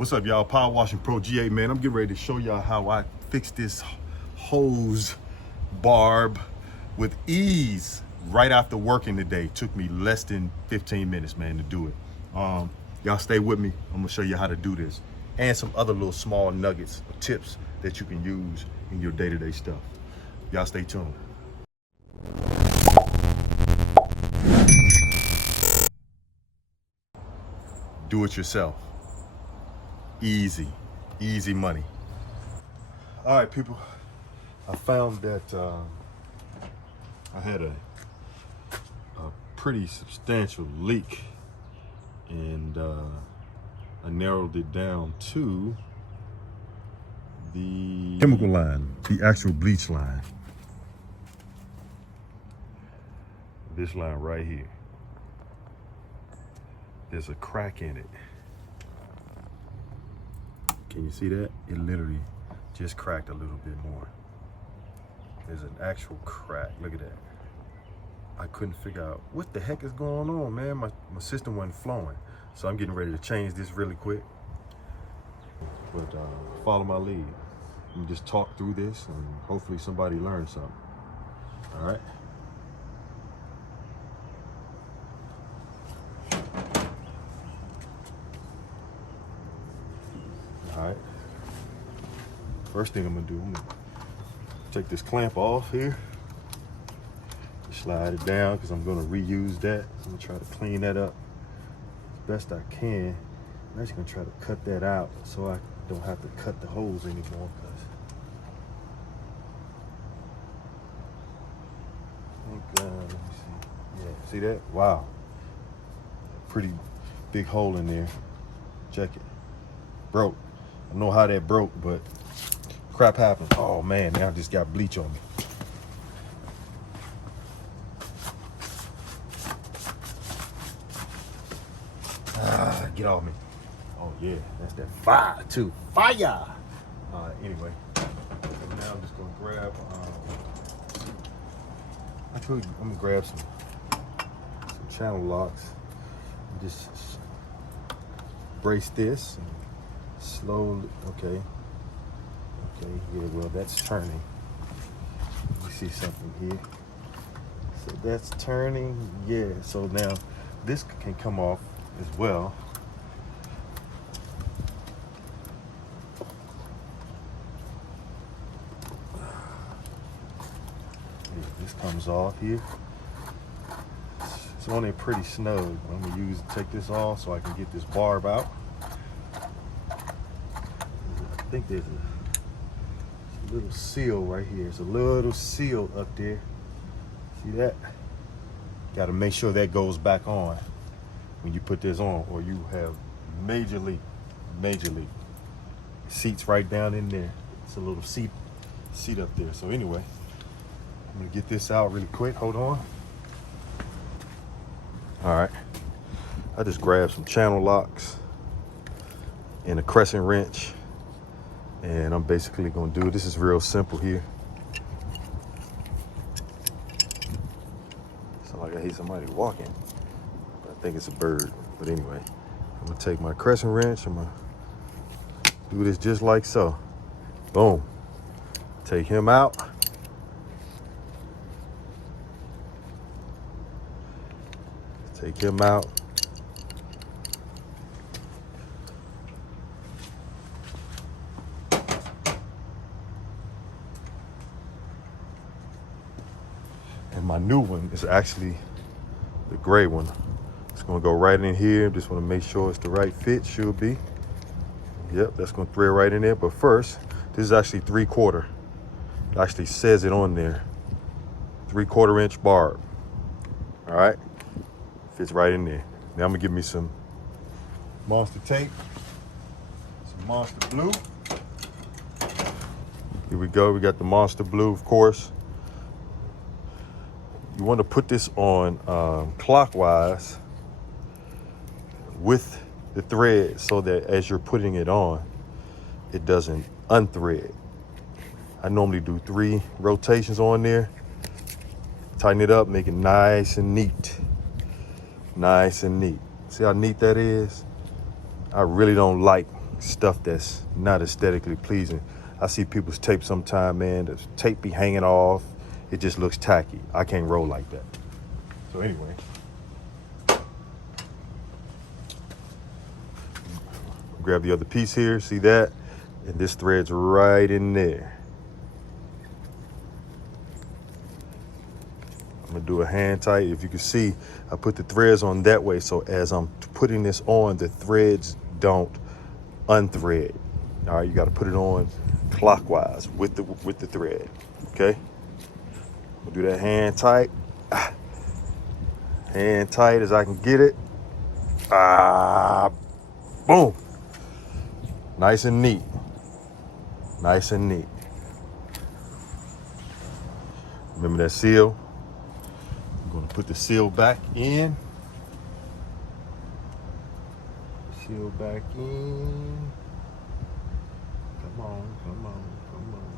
What's up, y'all? Power Washing Pro GA, man. I'm getting ready to show y'all how I fix this hose barb with ease right after working today. Took me less than 15 minutes, man, to do it. Y'all stay with me. I'm gonna show you how to do this and some other little small nuggets or tips that you can use in your day-to-day stuff. Y'all stay tuned. Do it yourself. Easy money. All right, people. I found that I had a pretty substantial leak, and I narrowed it down to the chemical line, the actual bleach line. This line right here. There's a crack in it. Can you see that? It literally just cracked a little bit more. There's an actual crack. Look at that. I couldn't figure out what the heck is going on, man. My system wasn't flowing. So I'm getting ready to change this really quick. But follow my lead. You just talk through this and hopefully somebody learns something. All right? All right. First thing I'm gonna do, I'm gonna take this clamp off here. Slide it down because I'm gonna reuse that. I'm gonna try to clean that up as best I can. I'm actually gonna try to cut that out so I don't have to cut the hose anymore. Let me see. Yeah, see that? Wow. Pretty big hole in there. Check it. Broke. I don't know how that broke, but crap happened. Oh man, now I just got bleach on me. Get off me. Oh yeah, that's that fire too. Fire! Anyway, so now I'm just gonna grab, I'm gonna grab some channel locks and just brace this and slowly, okay, yeah, well, that's turning. You see something here. So that's turning, yeah. So now this can come off as well. Yeah, this comes off here. It's on there pretty snug. I'm gonna take this off so I can get this barb out. I think there's a little seal right here. It's a little seal up there. See that? Got to make sure that goes back on when you put this on, or you have major leak. Seats right down in there. It's a little seat up there. So anyway, I'm gonna get this out really quick. Hold on. All right. I just grabbed some channel locks and a crescent wrench. And I'm basically gonna do, this is real simple here. Sound like I hear somebody walking, but I think it's a bird. But anyway, I'm gonna take my crescent wrench, I'm gonna do this just like so. Boom. Take him out. Take him out. And my new one is actually the gray one. It's gonna go right in here. Just wanna make sure it's the right fit, should be. Yep, that's gonna thread right in there. But first, this is actually 3/4. It actually says it on there. 3/4 inch barb. All right, fits right in there. Now I'm gonna give me some monster tape, some monster blue. Here we go, we got the monster blue, of course. You want to put this on clockwise with the thread so that as you're putting it on, it doesn't unthread. I normally do 3 rotations on there. Tighten it up, make it nice and neat. Nice and neat. See how neat that is? I really don't like stuff that's not aesthetically pleasing. I see people's tape sometime, man, the tape be hanging off. It just looks tacky. I can't roll like that. So anyway, grab the other piece here, see that? And this thread's right in there. I'm gonna do a hand tight. If you can see, I put the threads on that way, so as I'm putting this on, the threads don't unthread. All right, you got to put it on clockwise with the thread. Okay, I'll do that hand tight. Hand tight as I can get it. Boom. Nice and neat. Nice and neat. Remember that seal? I'm going to put the seal back in. Seal back in. Come on, come on, come on.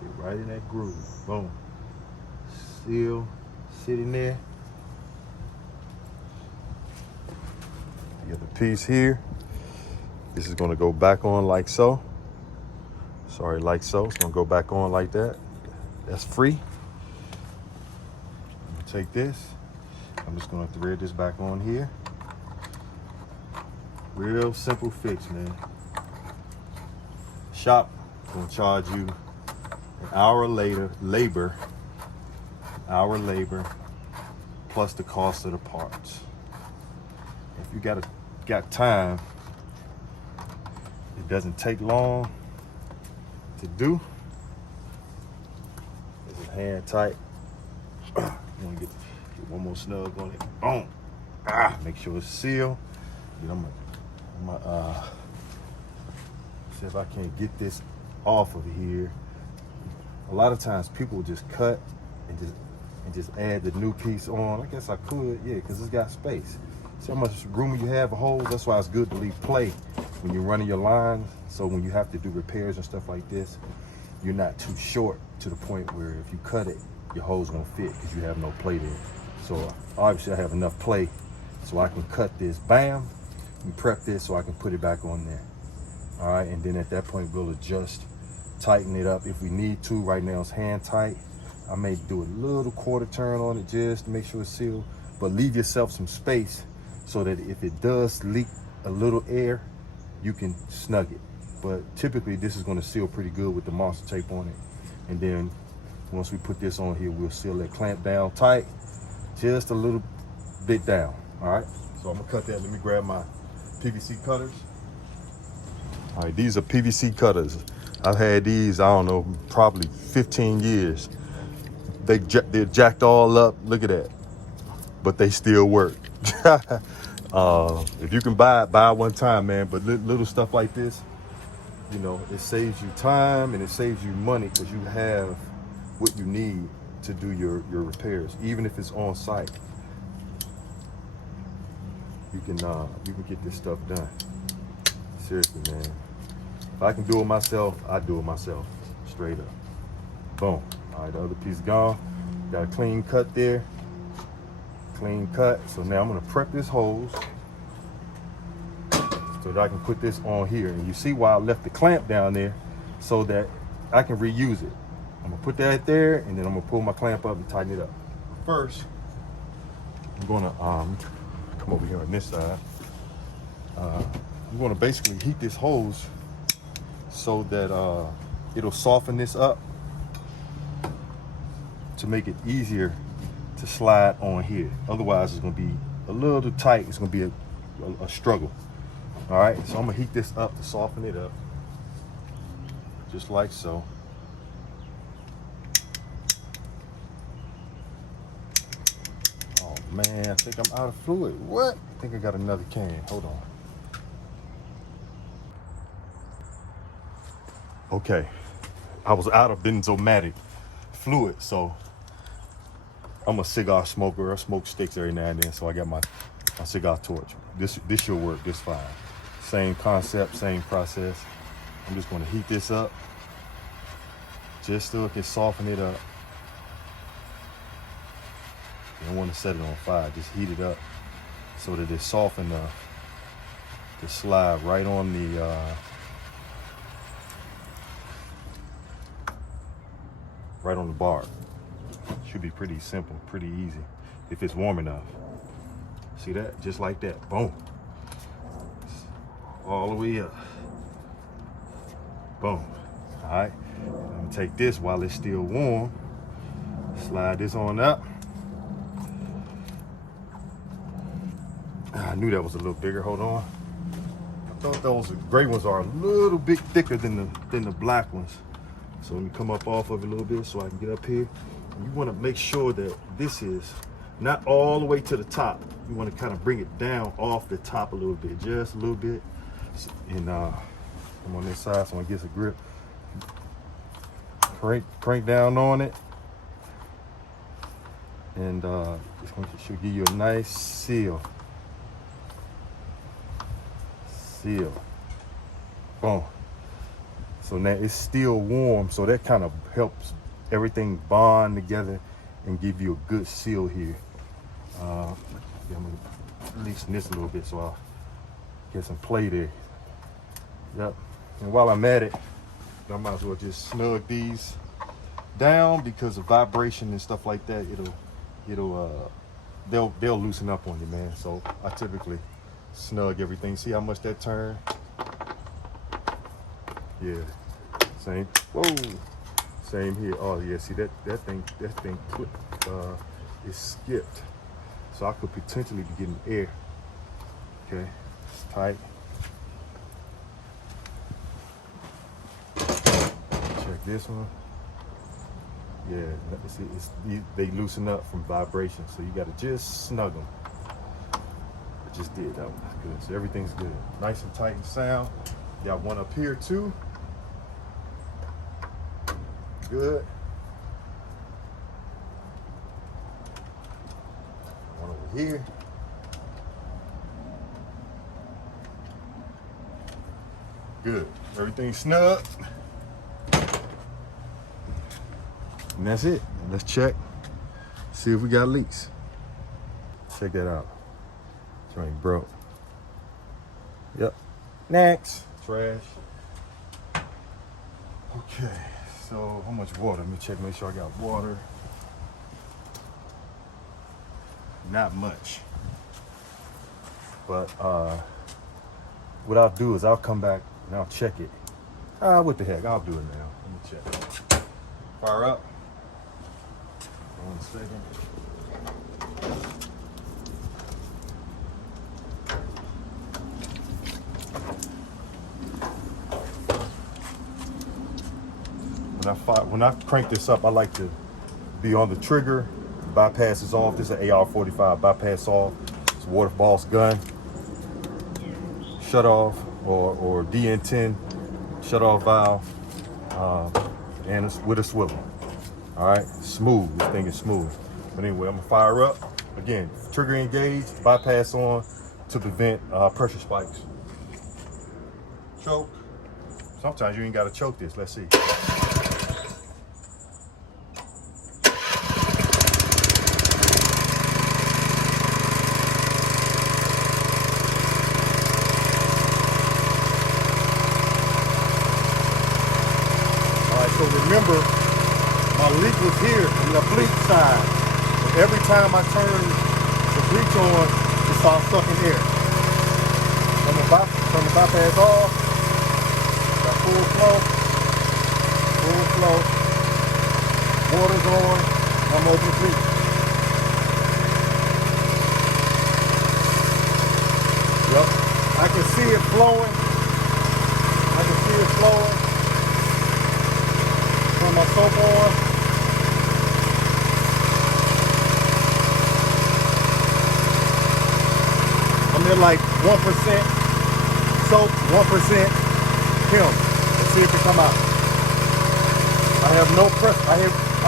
Get right in that groove. Boom. Seal sitting there. The other piece here. This is going to go back on like so. Sorry, like so. It's going to go back on like that. That's free. I'm going to take this. I'm just going to thread this back on here. Real simple fix, man. Shop going to charge you an hour labor plus the cost of the parts. If you got time, it doesn't take long to do. This is hand tight. You want to get one more snug on it. Boom. Make sure it's sealed. Then I'm gonna see if I can't get this off of here. A lot of times people just cut and just add the new piece on. I guess I could, yeah, because it's got space. See how much room you have for holes? That's why it's good to leave play when you're running your lines. So when you have to do repairs and stuff like this, you're not too short to the point where if you cut it, your hole's gonna fit because you have no play there. So obviously I have enough play so I can cut this, bam, and prep this so I can put it back on there. All right, and then at that point we'll adjust, tighten it up if we need to. Right now it's hand tight. I may do a little quarter turn on it just to make sure it's sealed, but leave yourself some space so that if it does leak a little air, you can snug it. But typically this is gonna seal pretty good with the monster tape on it. And then once we put this on here, we'll seal that clamp down tight, just a little bit down, all right? So I'm gonna cut that. Let me grab my PVC cutters. All right, these are PVC cutters. I've had these, I don't know, probably 15 years. They're jacked all up, look at that. But they still work. If you can buy one time, man. But little stuff like this, you know, it saves you time and it saves you money because you have what you need to do your repairs, even if it's on site. You can get this stuff done. Seriously, man. If I can do it myself, I do it myself. Straight up. Boom. All right, the other piece gone. Got a clean cut there. Clean cut. So now I'm gonna prep this hose so that I can put this on here. And you see why I left the clamp down there so that I can reuse it. I'm gonna put that there and then I'm gonna pull my clamp up and tighten it up. First, I'm gonna come over here on this side. I'm gonna basically heat this hose so that it'll soften this up to make it easier to slide on here. Otherwise it's gonna be a little tight. It's gonna be a struggle. All right, so I'm gonna heat this up to soften it up, just like so. Oh man, I think I'm out of fluid. What? I think I got another can, hold on. Okay, I was out of benzomatic fluid, so I'm a cigar smoker. I smoke sticks every now and then, so I got my cigar torch. This should work just fine. Same concept, same process. I'm just gonna heat this up just so it can soften it up. You don't want to set it on fire, just heat it up so that it's soft enough to slide right on the barb. Should be pretty simple, pretty easy if it's warm enough. See that? Just like that. Boom. All the way up. Boom. All right. I'm gonna take this while it's still warm. Slide this on up. I knew that was a little bigger. Hold on. I thought those gray ones are a little bit thicker than the black ones. So let me come up off of it a little bit so I can get up here. You want to make sure that this is not all the way to the top. You want to kind of bring it down off the top a little bit, just a little bit. And I'm on this side so it gets a grip. Crank down on it. And should give you a nice seal. Boom. So now it's still warm, so that kind of helps everything bond together and give you a good seal here. I'm gonna loosen this a little bit so I'll get some play there. Yep. And while I'm at it, I might as well just snug these down because of vibration and stuff like that. They'll loosen up on you, man. So I typically snug everything. See how much that turned? Yeah. Same. Whoa. Same here. Oh yeah. See that thing is skipped. So I could potentially be getting air. Okay. It's tight. Check this one. Yeah. See, they loosen up from vibration. So you gotta just snug them. I just did that one. Good. So everything's good. Nice and tight and sound. Got one up here too. Good. One over here. Good. Everything's snug. And that's it. Let's check. See if we got leaks. Check that out. This ain't broke. Yep. Next. Trash. Okay. So how much water? Let me check, make sure I got water. Not much. But what I'll do is I'll come back and I'll check it. What the heck? I'll do it now. Let me check. Fire up. 1 second. When I crank this up, I like to be on the trigger. Bypass is off. This is an AR-45 bypass off. It's a water boss gun. Shut off or DN10 shut off valve, and it's with a swivel. All right, smooth. This thing is smooth. But anyway, I'm gonna fire up again. Trigger engaged. Bypass on to prevent pressure spikes. Choke. Sometimes you ain't gotta choke this. Let's see. So remember, my leak was here on the bleach side. So every time I turn the bleach on, it starts sucking air. From the bypass off, got full flow, water's on, I'm open the bleach. Yep, I can see it flowing. Turn my soap on. I'm at like 1% soap, 1% film. Let's see if it come out. I have no pressure. I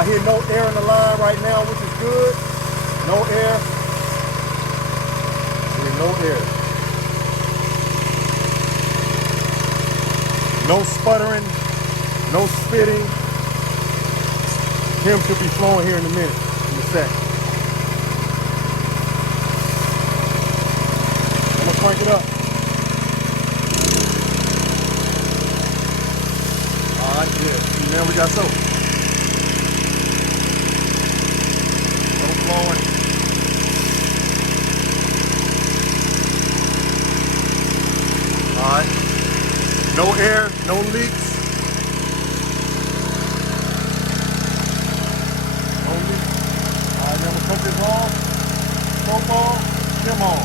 hear no air in the line right now, which is good. No air. I hear no air. No sputtering, no spitting. Him should be flowing here in a minute, in a sec. I'm gonna crank it up. man, we got soap. Soap flowing. All right. No air, no leaks. No leaks. All right, now I'm gonna cut this off. Soap on, skim on.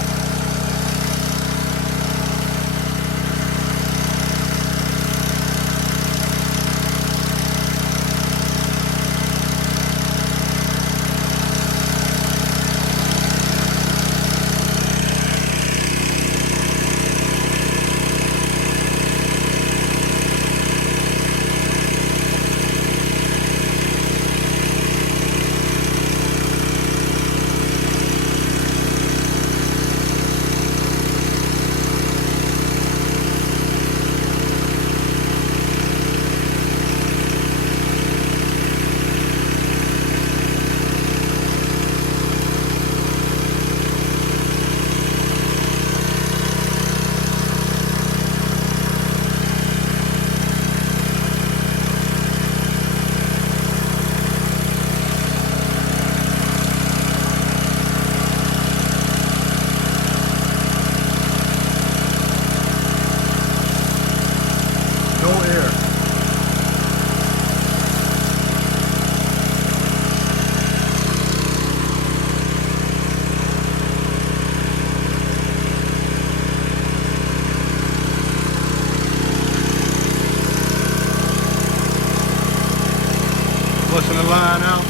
No air. Flushing the line out.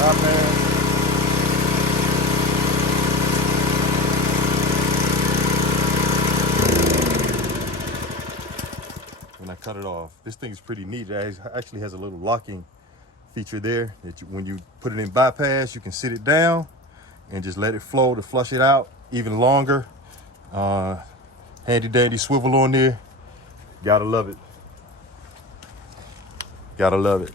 Stop, man. When I cut it off, this thing's pretty neat. It actually has a little locking feature there that when you put it in bypass, you can sit it down and just let it flow to flush it out even longer. Handy dandy swivel on there. Gotta love it. Gotta love it.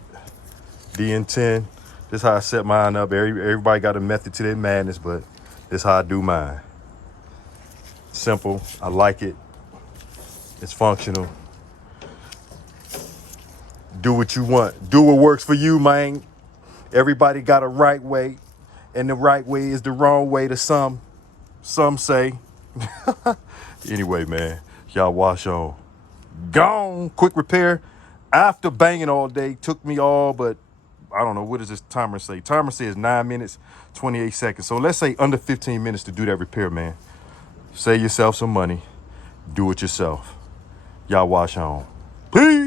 DN10. This is how I set mine up. Everybody got a method to their madness, but this is how I do mine. Simple. I like it. It's functional. Do what you want. Do what works for you, man. Everybody got a right way, and the right way is the wrong way to some say. Anyway, man, y'all wash on. Gone. Quick repair. After banging all day, took me all but, I don't know, what does this timer say? Timer says 9 minutes, 28 seconds. So let's say under 15 minutes to do that repair, man. Save yourself some money. Do it yourself. Y'all wash on. Peace.